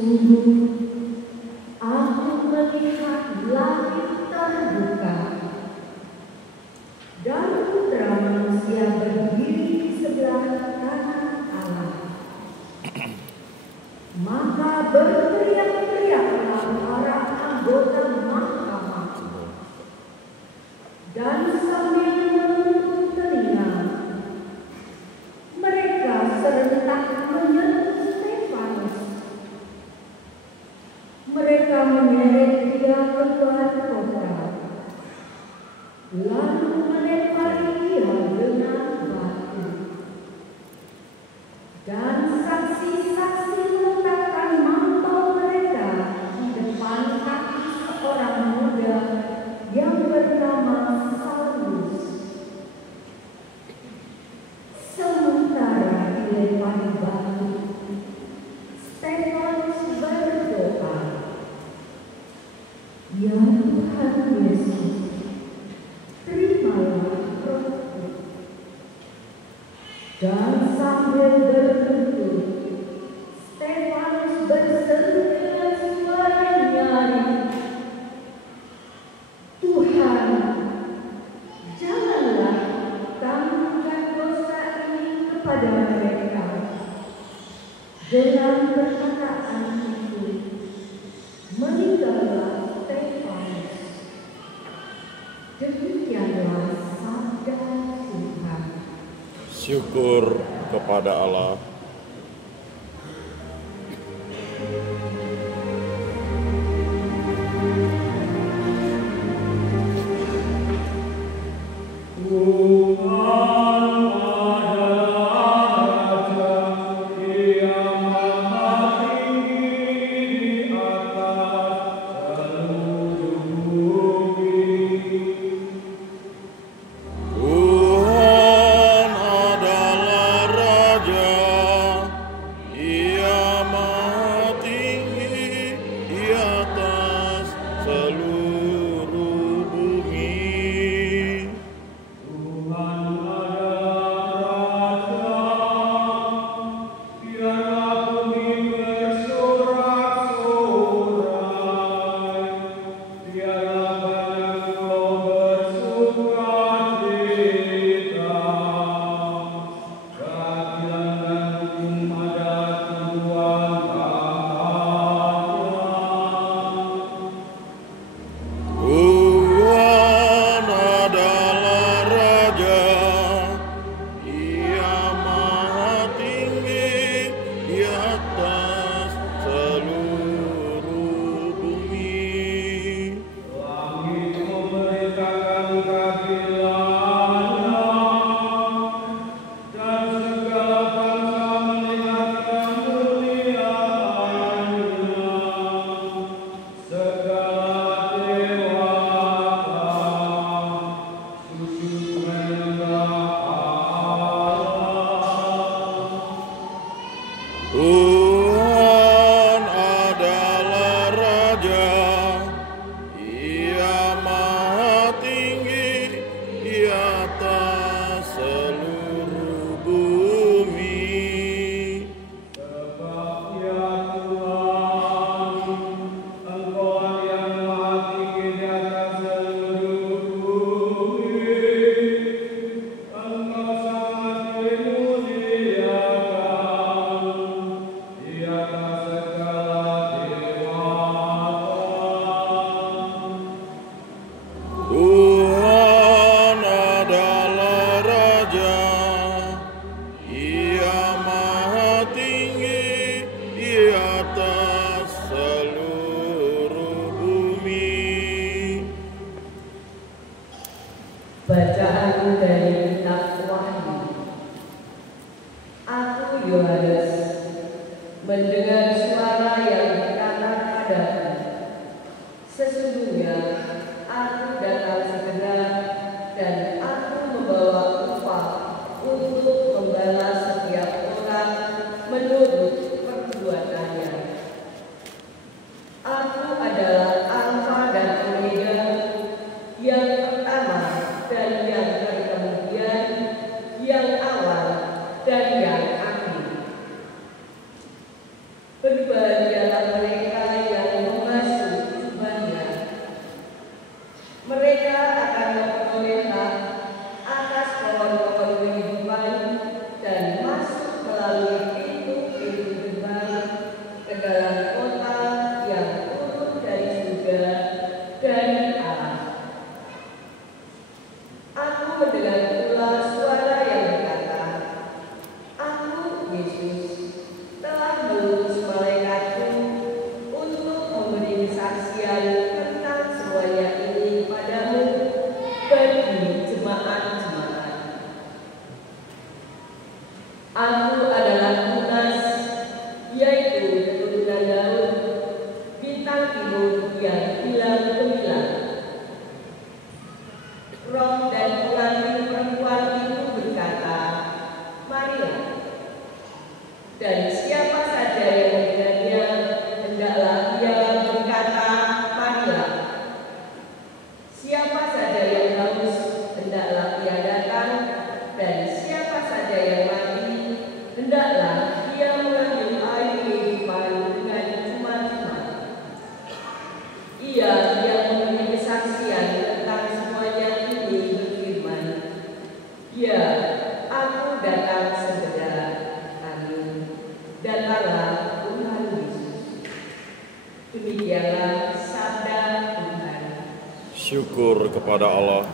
Sungguh, aku melihat langit terbuka dan putra manusia berdiri di sebelah kanan Allah. Maka berteriak-teriaklah para anggota mahkamah dan sambil menutup telinga, mereka serentak menyentuh Stefanus. Mereka menyeret dia keluar kota, lalu melempari dia dengan batu. Dan saksi-saksi meletakkan mantel mereka di depan kaki seorang muda yang bernama Saulus. Sementara dilempari batu, Stefanus berdoa, "Ya Tuhan Yesus, terimalah rohku." Dan sambil berlutut, Stefanus berseru dengan suara nyaring, "Tuhan, janganlah tanggungan dosa ini kepada mereka." Dengan perkataan itu, meninggallah Stefanus. Demikianlah sabda Tuhan. Syukur kepada Allah. Tuhan Syukur kepada Allah.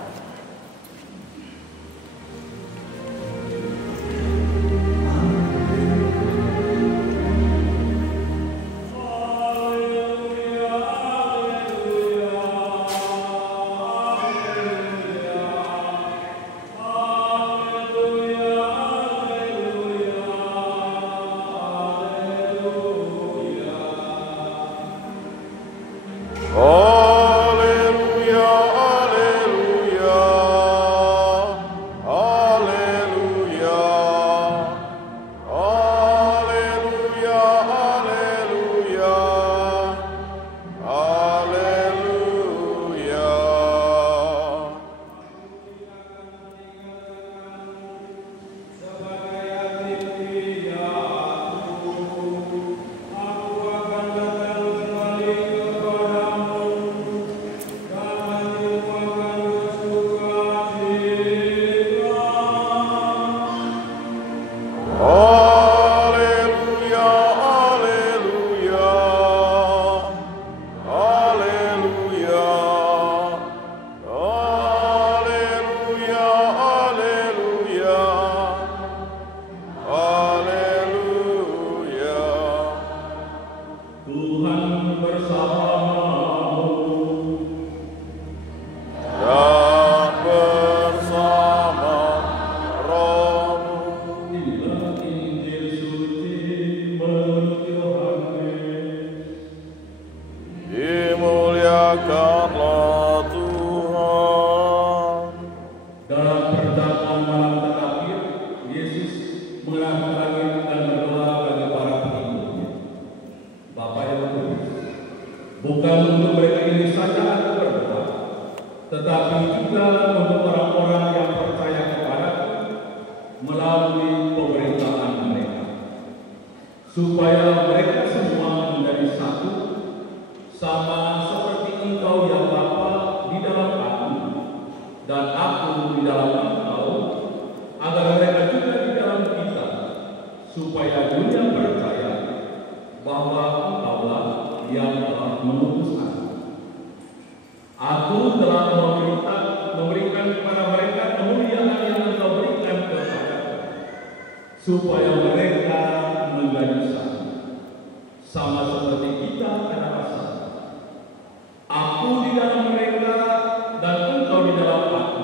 Bukan untuk mereka ini saja aku berdoa, tetapi juga untuk orang-orang yang percaya kepadaku melalui pemerintahan mereka, supaya mereka semua menjadi satu, sama seperti Engkau ya Bapa di dalam aku dan aku di dalam Engkau, agar mereka juga di dalam kita, supaya dunia percaya bahwa Engkaulah yang telah mengutus aku. Aku telah memberikan kepada mereka kemuliaan yang Engkau berikan kepada, supaya mereka menjadi satu, sama seperti kita adalah satu. Aku di dalam mereka dan Engkau di dalam aku,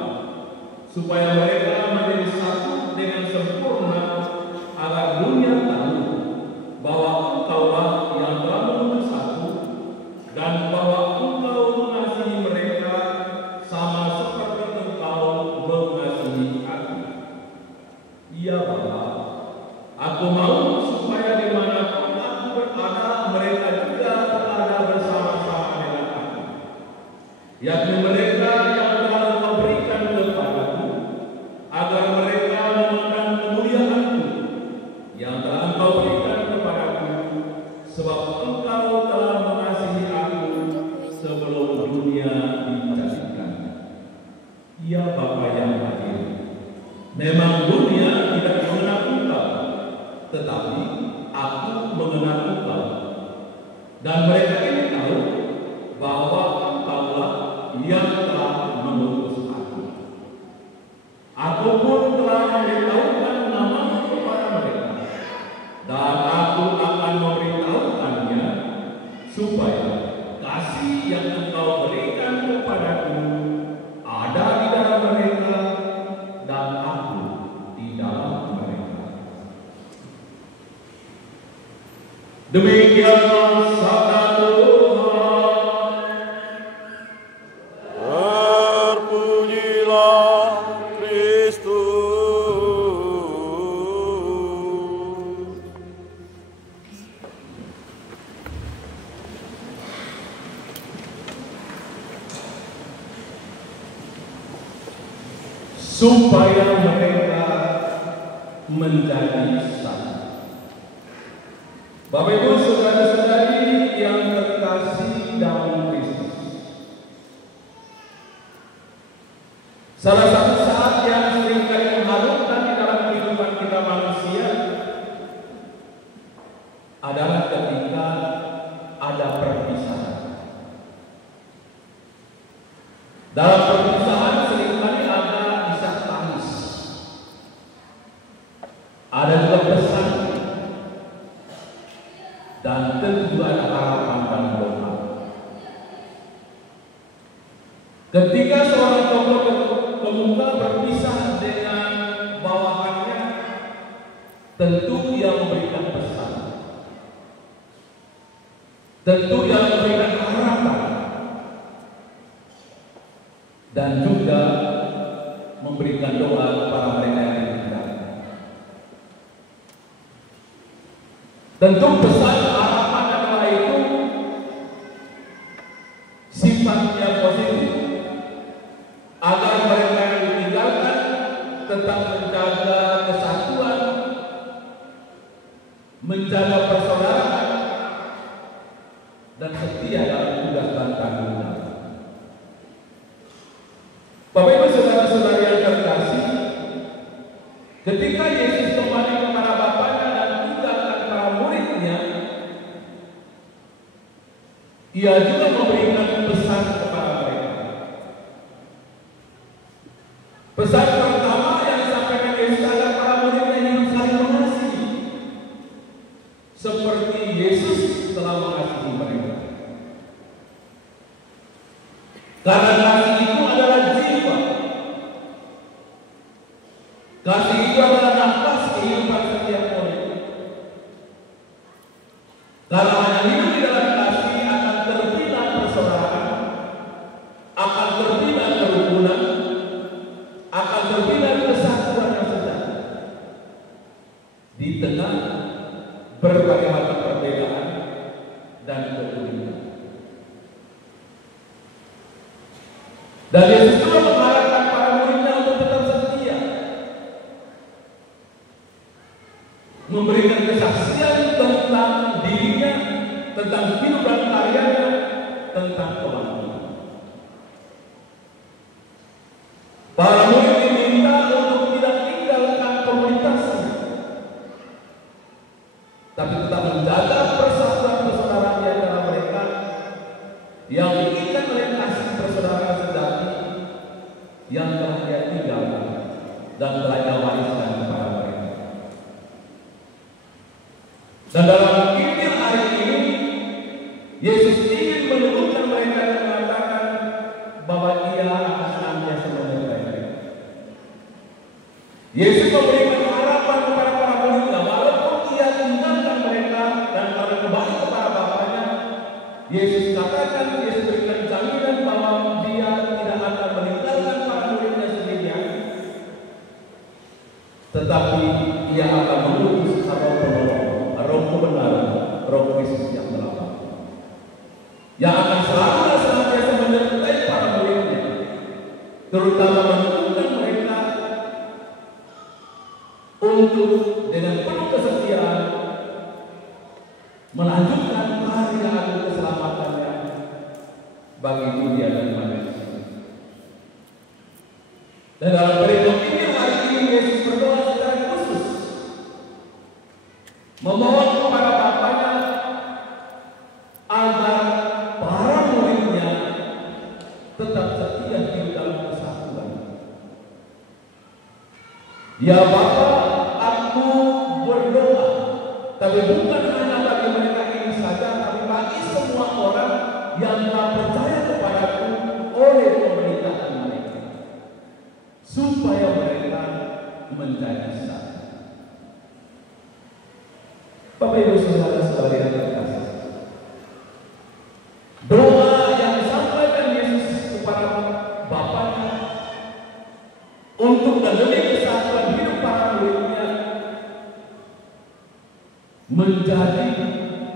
supaya mereka menjadi satu dengan sempurna, agar dunia tahu bahwa Engkaulah yang telah mengutus aku, dan bahwa Engkau mengasihi mereka sama seperti Engkau mengasihi aku. Ya Bapa, aku mau supaya dimanapun aku berada, mereka juga berada bersama-sama dengan aku, yakni mereka yang telah Engkau berikan kepadaku, agar mereka memandang kemuliaan-Ku yang telah Engkau berikan kepadaku, sebab Engkau telah mengasihi aku sebelum dunia dijadikan. Ya Bapa yang hadir, memang dunia tidak mengenal Engkau, tetapi aku mengenal Engkau, dan mereka ini tahu bahwa Engkaulah yang telah mengutus aku. Aku pun telah memberitahukan nama-Mu kepada mereka, dan aku akan memberitahukannya, supaya kasih yang Engkau berikan kepadaku ada di dalam mereka, dan aku di dalam mereka. Demikianlah sabda Tuhan. Terpujilah Kristus. Supaya mereka menjadi satu. Bapak Ibu saudara-saudari yang terkasih dalam Kristus, salah satu saat yang seringkali mengharumkan di dalam kehidupan kita manusia adalah ketika ada perpisahan. Dalam tentu juga ada harapan dan doa. Ketika seorang tokoh pemuka berpisah dengan bawahannya, tentu ia memberikan pesan, tentu ia memberikan harapan, dan juga memberikan doa kepada mereka yang ditinggal. Tentu pesan, harapan, dan doa itu sifatnya positif, agar mereka yang ditinggalkan tetap menjaga kesatuan, menjaga persaudaraan, dan setia dalam tugas dan tanggungan. Bapak Ibu saudara-saudari yang terkasih, ketika Yesus kembali kepada Bapaknya dan tinggalkan para muridnya, ia juga memberikan pesan kepada mereka. Pesan pertama yang disampaikan Yesus adalah para muridnya yang saling mengasihi, seperti Yesus telah mengasihi mereka. Karena kasih itu adalah jiwa. Kasih itu adalah nafas kehidupan setiap orang. Karena hanya hidup di dalam kasih akan terbina persaudaraan, akan terbina kerukunan, akan terbina kesatuan yang sejati di tengah berbagai macam perbedaan dan keuningan. Dan Yesus juga mengharapkan para muridnya untuk tetap setia, memberikan kesaksian tentang dirinya, tentang hidup dan karyanya, tentang kemampuan. Para murid diminta untuk tidak tinggalkan komunitasnya, tapi tetap menjaga persatuan persaudaraan di antara mereka yang diinginkan oleh kasih persaudaraan sejati yang telah dia tinggalkan dan telah dia wariskan kepada mereka. Dan dalam Injil hari ini, Yesus ingin menurunkan mereka dan mengatakan bahwa ia akan senantiasa menyertai mereka. Yesus memberikan harapan kepada para muridnya, walaupun ia tinggalkan mereka dan pada kembali kepada Bapaknya. Yesus katakan, Yesus berikan jaminan bahwa dia tidak akan meninggalkan para muridnya sendirian, tetapi ia akan mengutus Roh Penolong, Roh kebenaran, Roh Kristus yang melawat, yang akan selalu dan senantiasa menyertai para muridnya, terutama menuntun mereka untuk dengan penuh kesetiaan melanjutkan karya keselamatannya bagi dunia dan manusia. Dan dalam perikop ini hari ini Yesus berdoa secara khusus, memohon kepada Bapaknya agar para muridnya tetap setia di dalam kesatuan. Ya Bapa, aku berdoa, tapi bukan hanya bagi mereka ini saja, tapi bagi semua orang yang telah percaya kepadaku oleh pemerintahan mereka, supaya mereka menjadi satu. Bapak Ibu saudara-saudari yang terkasih, doa yang disampaikan Yesus kepada Bapaknya untuk dan demi kesatuan hidup para muridnya menjadi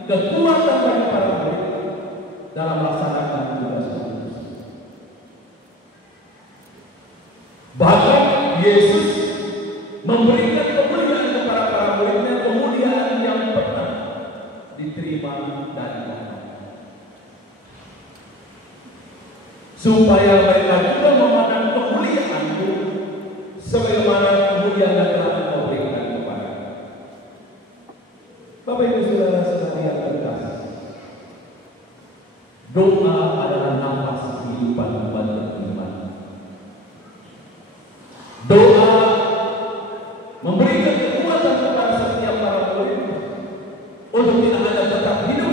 kekuatan bagi para murid dalam melaksanakan tugas-tugas. Bahkan Yesus memberikan kemuliaan kepada para muridnya, kemuliaan yang pernah diterima dari Bapa, supaya mereka juga memandang kemuliaan-Ku sebagaimana kemuliaan yang telah Engkau berikan kepada. Bapak Ibu saudara-saudari yang terkasih, doa adalah nafas kehidupan umat beriman. Doa memberikan kekuatan kepada setiap para murid untuk tidak hanya tetap hidup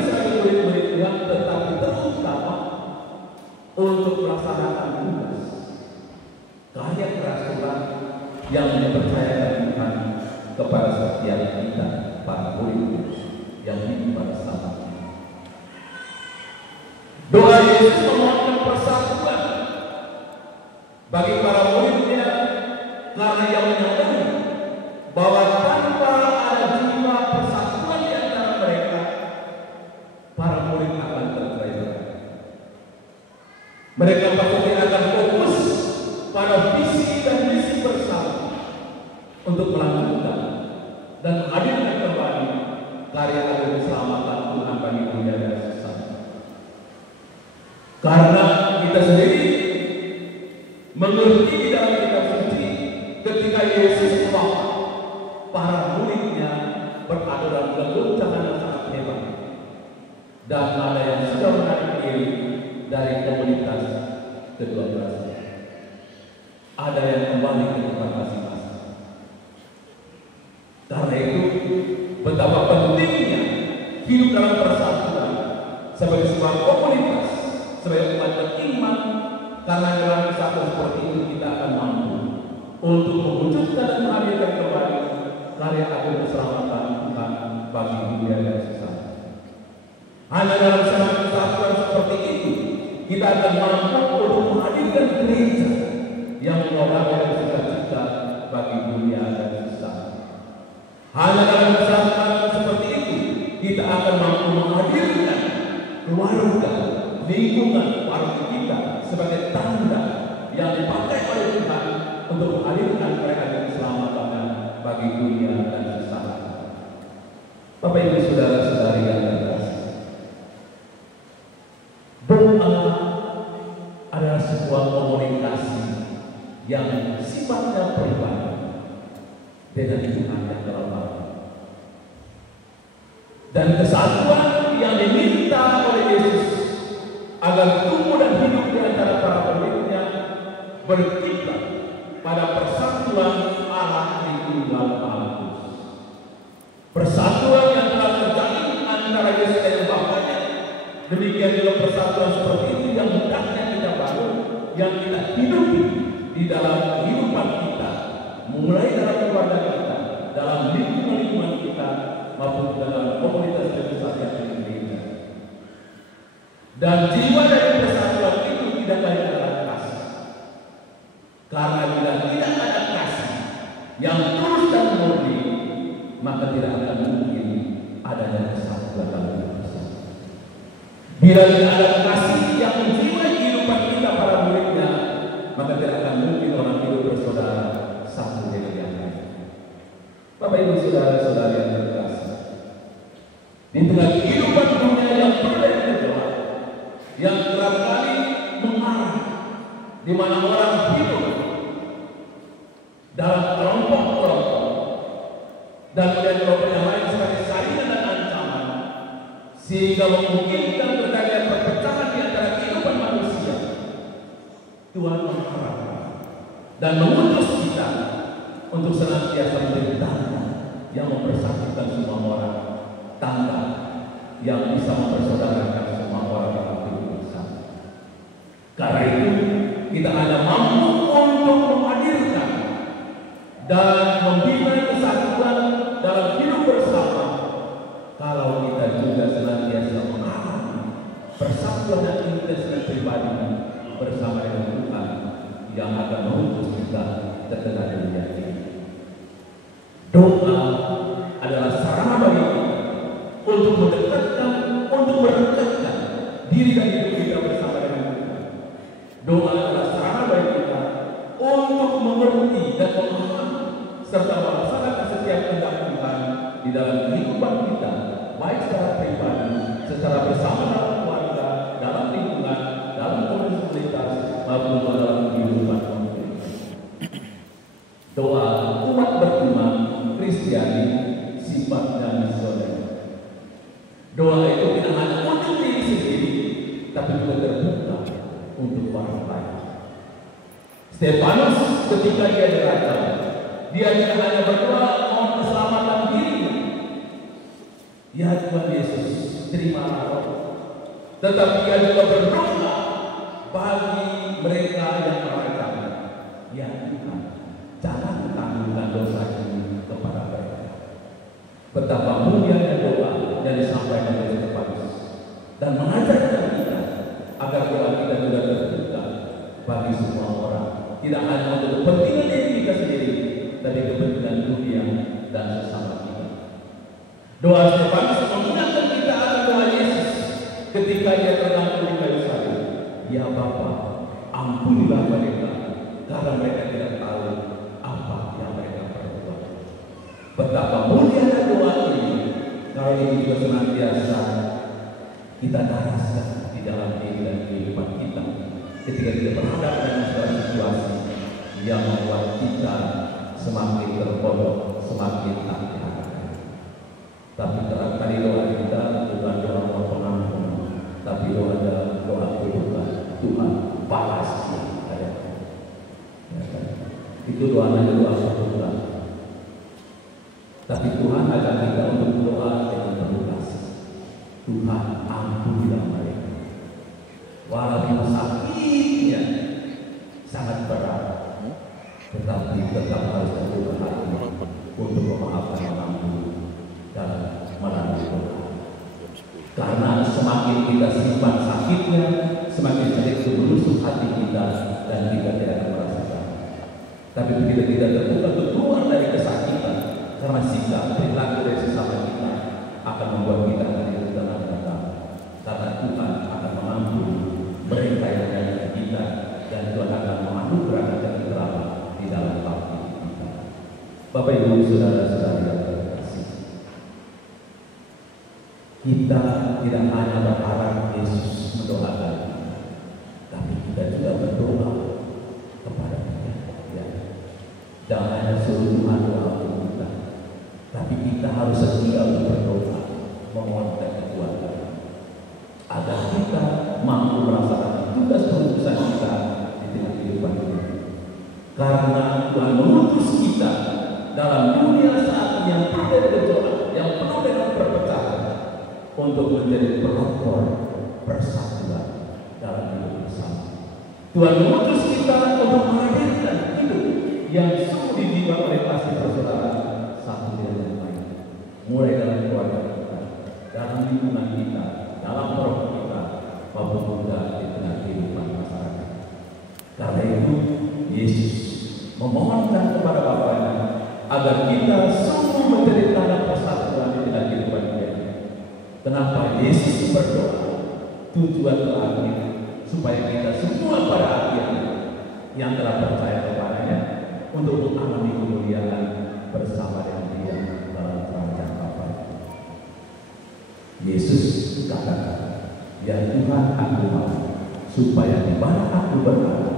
yang mempercayakan Tuhan kepada setiap kita, para murid yang hidup pada saat ini. Doa Yesus memohonkan persatuan bagi para muridnya karena ia menyadari bahwa tanpa ada jiwa persatuan di antara mereka, para murid akan tercerai. Mereka pasti akan fokus pada visi dan misi bersama untuk melanjutkan dan menghadirkan kembali karya agar keselamatan Tuhan bagi dunia dan sesama. Karena kita sendiri mengerti di dalam kitab suci ketika Yesus wafat, para muridnya berada dalam kegoncangan yang sangat hebat, dan ada yang sudah menarik diri dari komunitas ke-12, ada yang kembali ke tempat masing-masing. Karena itu betapa pentingnya hidup dalam persatuan sebagai sebuah komunitas, sebagai umat beriman, karena dalam kesatuan seperti itu kita akan mampu untuk mewujudkan dan menghadirkan kembali karya agung keselamatan Tuhan bagi dunia dan sesama. Hanya dalam sebuah kesatuan seperti itu kita akan mampu untuk menghadirkan gereja yang mengobarkan cita-cita bagi dunia dan sesama. Hanya dalam kesatuan seperti itu kita akan mampu menghadirkan keluarga, lingkungan keluarga kita sebagai tanda yang dipakai oleh Tuhan untuk menghadirkan karya keselamatan bagi dunia dan sesama. Bapak Ibu saudara-saudari yang terkasih, doa adalah sebuah komunikasi yang sifatnya pribadi dengan Tuhan yang terlalu. Dan kesatuan yang diminta oleh Yesus agar tumbuh dan hidup di antara para muridnya berkiblat pada persatuan Allah Tritunggal Maha Kudus. Persatuan yang telah terjalin antara Yesus dan Bapaknya. Demikian juga persatuan seperti itu yang hendaknya kita bangun, yang kita hidupi di dalam kehidupan kita, mulai dalam keluarga kita, dalam lingkungan kita, maupun dalam komunitas dan kesatuan yang berbeda. Dan jiwa dari persatuan itu tidak lain adalah kasih. Karena bila tidak ada kasih yang tulus dan murni, maka tidak akan mungkin adanya kesatuan dalam bersama. Bila tidak ada kasih yang menjiwai kehidupan kita para muridnya, maka tidak akan mungkin orang hidup bersaudara satu dengan yang lain. Bapak Ibu saudara-saudari yang terkasih, di tengah kehidupan dunia yang bergelap, yang kerap kali mengarah, di mana orang hidup dalam kelompok-kelompok dan melihat kelompok yang lain sebagai saringan dan ancaman, sehingga memungkinkan terjadinya perpecahan di antara kehidupan manusia. Tuhan mengharapkan dan mengutus kita untuk senantiasa menjadi tanda yang mempersatukan semua orang, tanda yang bisa mempersaudarakan semua orang dalam hidup bersama. Karena itu kita hanya mampu untuk menghadirkan dan membina kesatuan dalam hidup bersama kalau kita juga senantiasa mengalami persatuan dan intensitas pribadi bersama dengan Tuhan yang akan mengutus kita ke tengah dunia ini. Doa adalah sarana bagi kita untuk mendekatkan, untuk mendekatkan diri dan hidup kita bersama dengan Tuhan. Doa adalah sarana bagi kita untuk mengerti dan memahami serta melaksanakan setiap kehendak Tuhan di dalam kehidupan kita, baik secara pribadi, secara bersama dalam keluarga, dalam lingkungan, dalam komunitas, maupun dalam kehidupan komunitas. Doa umat beriman Kristiani sifatnya misioner. Doa itu tidak hanya untuk diri sendiri, tapi juga terbuka untuk orang lain. Stefanus ketika dia diraja, dia tidak hanya berdoa mohon keselamatan dirinya, ya Tuhan Yesus terimalah roh, tetapi dia juga berdoa bagi mereka yang merayakan, ya Tuhan jangan tidak hanya untuk kepentingan diri kita sendiri, tapi kepentingan dunia dan sesama kita. Doa Stefanus mengingatkan kita akan doa Yesus ketika dia tergantung di kayu salib. Ya Bapa, ampunilah mereka, karena mereka tidak tahu apa yang mereka perbuat. Betapa mulianya doa ini, kalau ini juga senantiasa kita daraskan di dalam diri dan kehidupan kita ketika kita berhadapan dengan suatu situasi yang membuat kita semakin terpojok, semakin tak diharapkan. Tapi tadi doa kita bukan doa pengampun, tapi doa kebutuhan. Tuhan balas dia. Ya kan? Itu doanya doa kebutuhan. Tapi Tuhan ajak kita untuk berdoa dengan penuh kasih. Tuhan ampunilah mereka. Walaupun sakitnya sangat berat, tetapi tetap harus berdoa hati untuk memaafkan orang dan melalui doa. Karena semakin kita simpan sakitnya, semakin sering itu menusuk hati kita dan kita tidak akan merasakan. Tapi begitu kita terbuka untuk keluar dari kesakitan, karena sikap perilaku dari sesama kita akan membuat kita menjadi tenang. Karena Tuhan akan mengampuni mereka yang menyakiti kita, dan Tuhan akan menganugerahkan ketentraman di dalam hati kita. Bapak Ibu saudara-saudara yang terkasih, kita tidak hanya berharap Yesus mendoakan, tapi kita juga berdoa kepada Dia. Ya. Jangan hanya suruh Tuhan doa untuk kita, tapi kita harus setia untuk berdoa, memohonkan kekuatan agar kita mampu melaksanakan tugas-tugas kita di tengah kehidupan ini. Karena Tuhan mengutus kita dalam dunia saat yang penuh dengan gejolak, yang penuh dengan perpecahan, untuk menjadi pelopor persatuan dalam hidup bersama. Tuhan mengutus kita untuk menghadirkan hidup yang sungguh dididik oleh kasih persaudaraan satu dengan yang lain, mulai dalam keluarga kita, dalam lingkungan kita, dalam program kita, maupun juga di tengah kehidupan masyarakat. Karena itu Yesus memohonkan kepada Bapaknya agar kita sungguh menjadi tanda persatuan di tengah kehidupan kita. Kenapa Yesus berdoa? Tujuan terakhir supaya kita semua pada akhirnya yang telah percaya kepadanya untuk mengalami kemuliaan bersama dengan Dia dalam kerajaan Bapa. Yesus katakan, ya Tuhan, aku mau supaya di mana aku berada,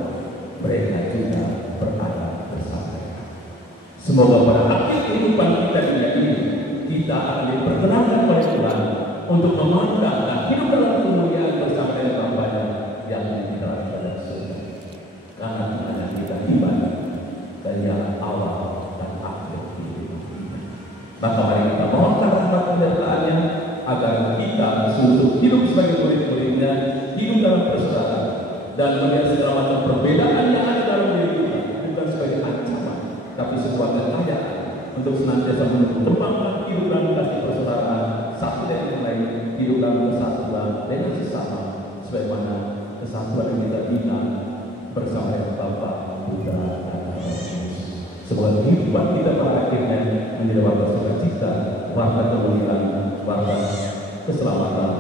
mereka juga berada bersama. Semoga pada akhir kehidupan kita ini kita akan diperkenankan oleh Tuhan untuk memandang dan hidup dalam kemuliaan bersama dengan Bapa yang di dalam surga. Karena hanya kita iman dan yang awal dan akhir hidup kita. Maka mari kita mohonkan rahmat penyertaannya agar kita sungguh hidup sebagai murid-muridnya, hidup dalam persaudaraan dan melihat segala macam perbedaan yang ada dalam diri kita bukan sebagai ancaman, tapi sebuah kekayaan untuk senantiasa mengembangkan hidup dalam kasih persaudaraan satu dengan yang lain, hidup dalam kesatuan dengan sesama, sebagaimana kesatuan yang kita bina bersama dengan Bapa, Putra, dan Roh Kudus. Semoga kehidupan kita pada akhirnya menjadi warga sukacita, warga kemuliaan, warga keselamatan